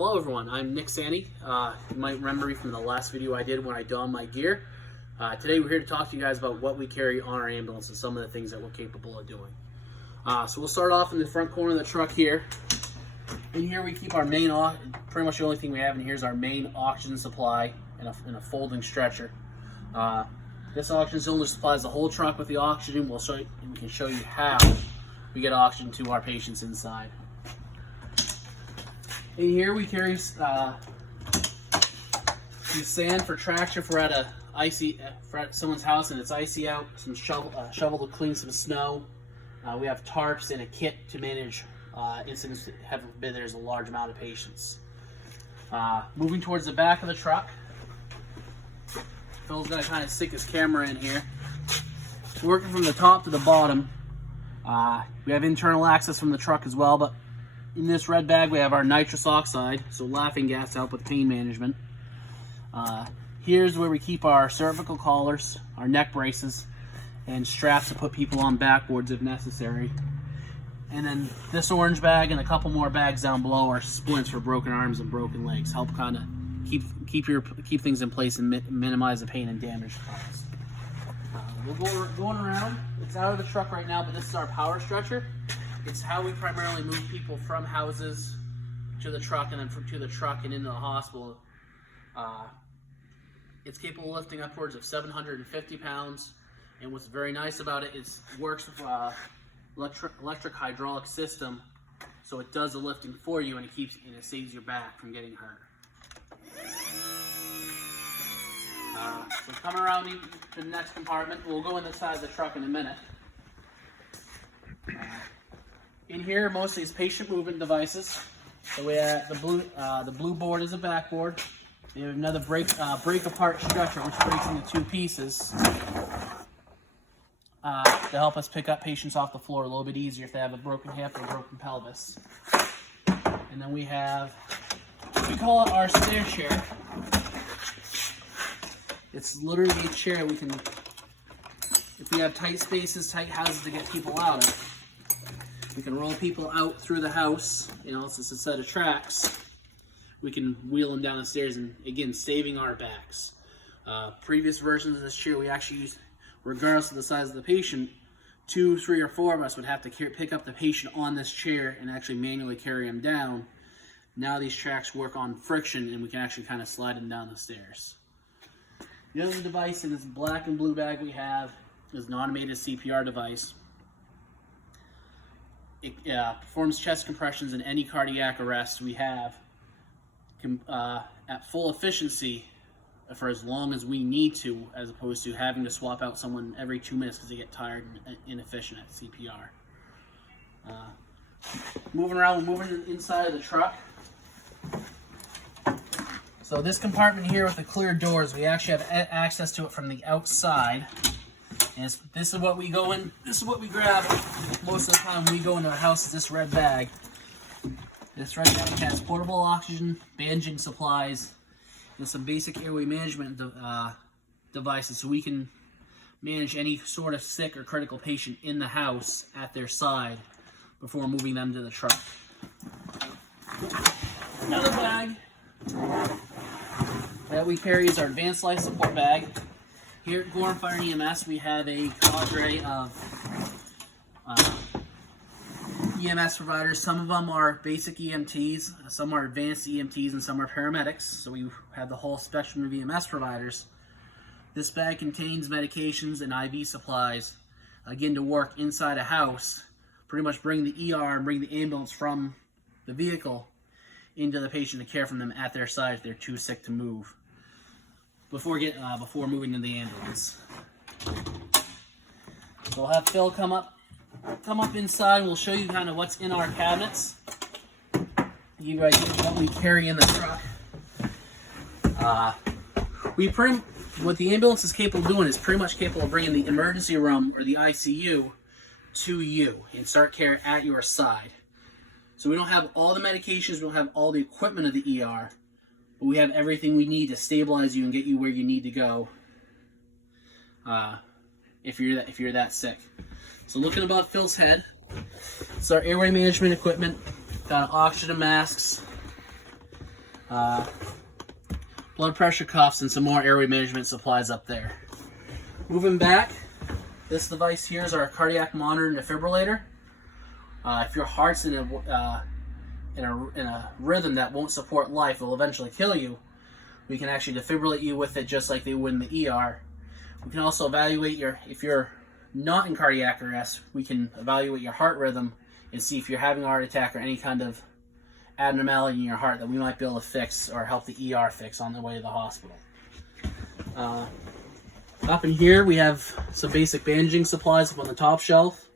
Hello everyone, I'm Santy. You might remember me from the last video I did when I donned my gear. Today we're here to talk to you guys about what we carry on our ambulance and some of the things that we're capable of doing. So we'll start off in the front corner of the truck here. In here we keep our main, pretty much the only thing we have in here is our main oxygen supply and a folding stretcher. This oxygen cylinder supplies the whole truck with the oxygen. We can show you how we get oxygen to our patients inside. In here we carry some sand for traction if we're at someone's house and it's icy out, some shovel to clean some snow. We have tarps and a kit to manage incidents, heaven forbid there's a large amount of patients. Moving towards the back of the truck, Phil's going to kind of stick his camera in here. Working from the top to the bottom. We have internal access from the truck as well, but in this red bag we have our nitrous oxide, so laughing gas to help with pain management. Here's where we keep our cervical collars, our neck braces, and straps to put people on backboards if necessary. And then this orange bag and a couple more bags down below are splints for broken arms and broken legs. Help kind of keep things in place and minimize the pain and damage caused. We'll go going around. It's out of the truck right now, but this is our power stretcher. It's how we primarily move people from houses to the truck and then to the truck and into the hospital. It's capable of lifting upwards of 750 pounds, and what's very nice about it is it works with electric hydraulic system, so it does the lifting for you and it saves your back from getting hurt. So coming around to the next compartment, we'll go in the side of the truck in a minute. In here, mostly is patient movement devices. So we have the blue board is a backboard. We have another break apart stretcher, which breaks into two pieces to help us pick up patients off the floor a little bit easier if they have a broken hip or broken pelvis. And then we have, we call it our stair chair. It's literally a chair we can, if we have tight spaces, tight houses to get people out of, we can roll people out through the house. You know, it's just a set of tracks. We can wheel them down the stairs and, again, saving our backs. Previous versions of this chair we actually used, regardless of the size of the patient, 2, 3, or 4 of us would have to pick up the patient on this chair and actually manually carry them down. Now these tracks work on friction and we can actually kind of slide them down the stairs. The other device in this black and blue bag we have is an automated CPR device. It performs chest compressions in any cardiac arrest we have at full efficiency for as long as we need to, as opposed to having to swap out someone every 2 minutes because they get tired and inefficient at CPR. Moving around, we're moving inside of the truck. So this compartment here with the clear doors, we actually have access to it from the outside. And this is what we go in, this is what we grab most of the time when we go into our house, is this red bag. This red bag has portable oxygen, bandaging supplies, and some basic airway management devices so we can manage any sort of sick or critical patient in the house at their side before moving them to the truck. Another bag that we carry is our advanced life support bag. Here at Gorham Fire and EMS, we have a cadre of EMS providers. Some of them are basic EMTs, some are advanced EMTs, and some are paramedics. So we have the whole spectrum of EMS providers. This bag contains medications and IV supplies, again, to work inside a house, pretty much bring the ER and bring the ambulance from the vehicle into the patient to care for them at their side if they're too sick to move, before moving to the ambulance. So we'll have Phil come up inside. We'll show you kind of what's in our cabinets. Give you an idea of what we carry in the truck. What the ambulance is capable of doing is pretty much capable of bringing the emergency room or the ICU to you and start care at your side. So we don't have all the medications, we don't have all the equipment of the ER, but we have everything we need to stabilize you and get you where you need to go if you're that sick. So looking above Phil's head, it's our airway management equipment. Got oxygen masks, blood pressure cuffs, and some more airway management supplies up there. Moving back, this device here is our cardiac monitor and defibrillator. If your heart's in a rhythm that won't support life, it'll eventually kill you. We can actually defibrillate you with it just like they would in the ER. We can also evaluate if you're not in cardiac arrest, we can evaluate your heart rhythm and see if you're having a heart attack or any kind of abnormality in your heart that we might be able to fix or help the ER fix on the way to the hospital. Up in here, we have some basic bandaging supplies up on the top shelf.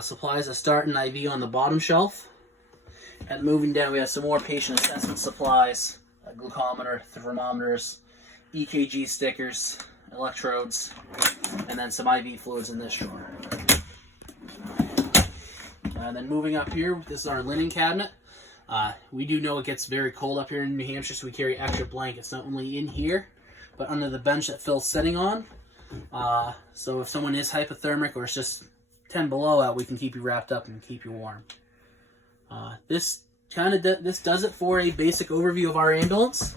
Supplies that start an IV on the bottom shelf. And moving down, we have some more patient assessment supplies, a glucometer, thermometers, EKG stickers, electrodes, and then some IV fluids in this drawer. And then moving up here, this is our linen cabinet. We do know it gets very cold up here in New Hampshire, so we carry extra blankets, not only in here, but under the bench that Phil's sitting on. So if someone is hypothermic or it's just 10 below out, we can keep you wrapped up and keep you warm. This does it for a basic overview of our ambulance.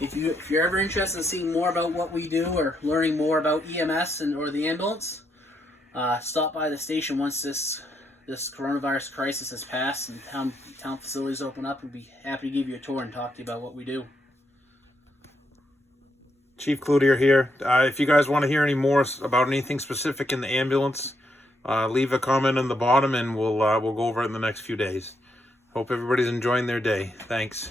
If you're ever interested in seeing more about what we do or learning more about EMS or the ambulance, stop by the station once this coronavirus crisis has passed and town facilities open up. We'd be happy to give you a tour and talk to you about what we do. Chief Cloutier here. If you guys want to hear any more about anything specific in the ambulance, leave a comment on the bottom and we'll go over it in the next few days. Hope everybody's enjoying their day. Thanks.